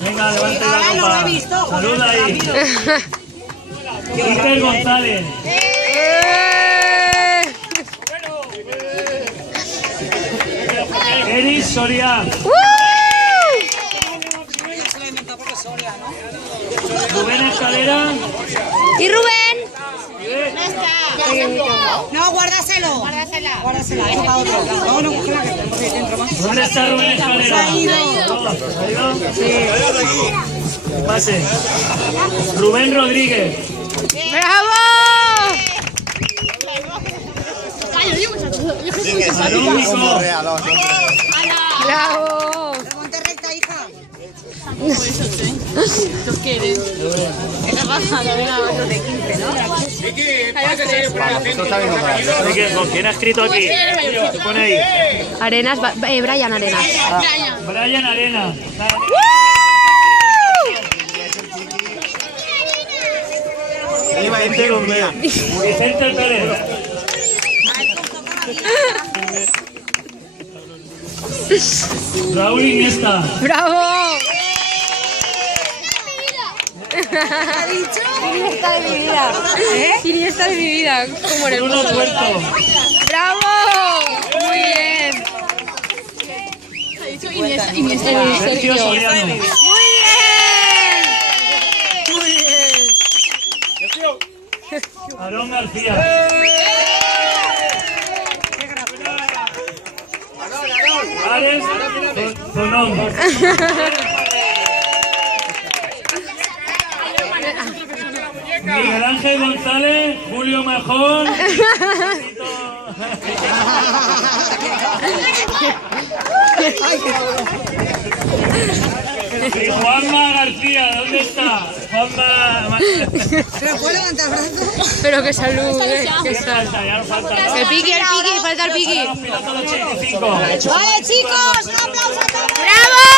Venga, levante la copa. Saluda ahí. Iker González. Eris Soria. Rubén Escalera. ¿Y Rubén? No, guárdaselo. Guárdasela. Toca otro. ¿Dónde está Rubén Escalera? ¿Ha ido? Pase. Rubén Rodríguez. ¡Bravo! Aarón Nico. ¡Bravo! Ponte recta, hija. ¿Con quién ha escrito aquí? ¿Qué pone ahí? Arenas, Brian Arenas. Brian Arena. Vicente Gómez. Vicente Pérez. Raúl Iniesta. ¡Bravo! Iniesta de mi vida. Iniesta de mi vida. Como en el Bruno mundo. Puerto. ¡Bravo! Muy bien. Sergio Soriano. Muy bien. Aarón García. Ares Zonón. Miguel Ángel González, Julio Majón. Y Juanma García, ¿dónde está? Juanma. ¿Pero puedo levantar brazos? Pero que salud, que Ya no falta, ¿no? El piqui, falta el piqui. Piloto del 85. Vale, chicos, un aplauso a todos. ¡Bravo!